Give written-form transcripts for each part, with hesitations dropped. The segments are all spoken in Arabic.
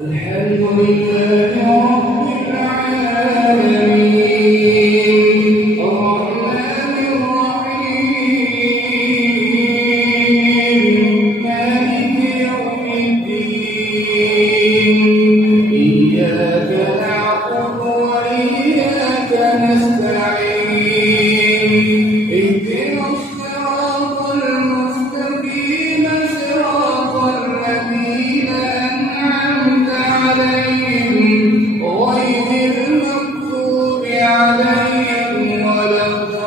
الحمد لله رب العالمين الرحمن الرحيم مالك يوم الدين إياك نعبد وإياك نستعين اهدنا الصراط المستقيم صراط الذين أنعمت عليهم غير المغضوب عليهم ولا الضالين.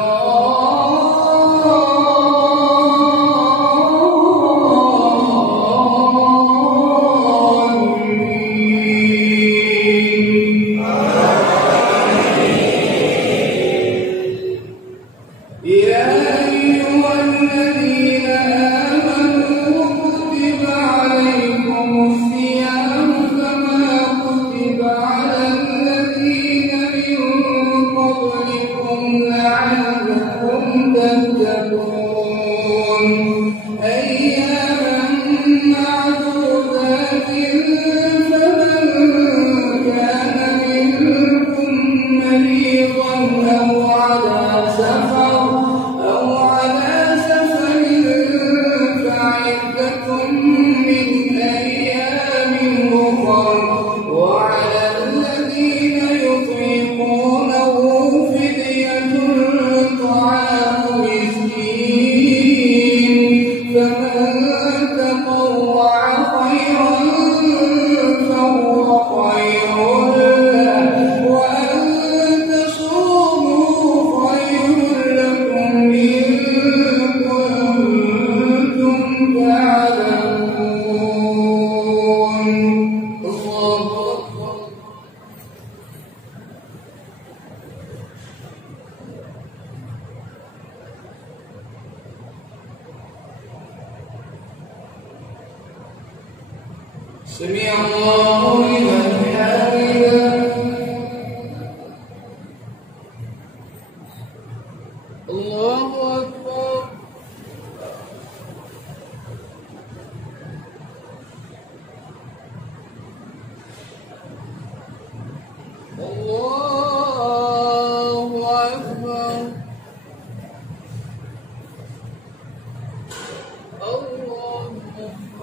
يا أيها الذين آمنوا كتب عليكم الصيام كما كتب على الذين من قبلكم لعلكم تتقون أياما معدودات فمن كان منكم مريضا أو على سفر فعدة من أيام أخر وعلى الذين يطيقونه فدية طعام مسكين فمن تطوع خيرا فهو خير له وأن تصوموا خير لكم إن كنتم تعلمون. الله أكبر. سمع الله لمن حمده. الله أكبر. الله أكبر. الله أكبر.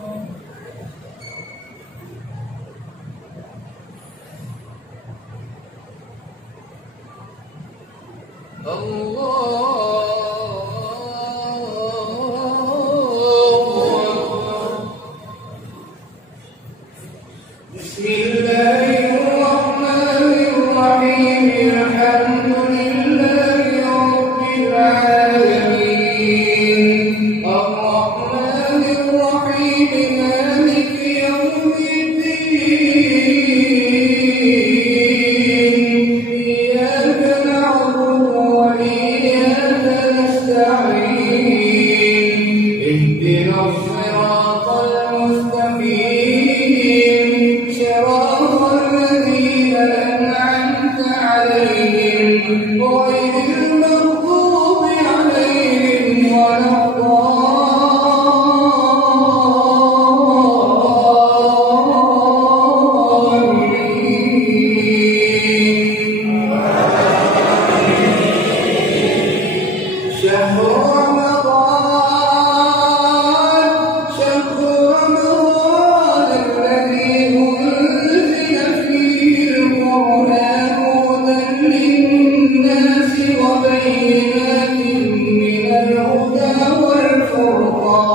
بسم الله الرحمن الرحيم الحمد لله رب العالمين الرحمن الرحيم مالك يوم الدين إياك نعبد وإياك نستعين اهدنا الصراط المستقيم صراط الذين أنعمت عليهم غير المغضوب عليهم ولا الضالين. شهر رمضان الذي أنزل فيه القرآن هدى للناس وبينات من الهدى والفرقان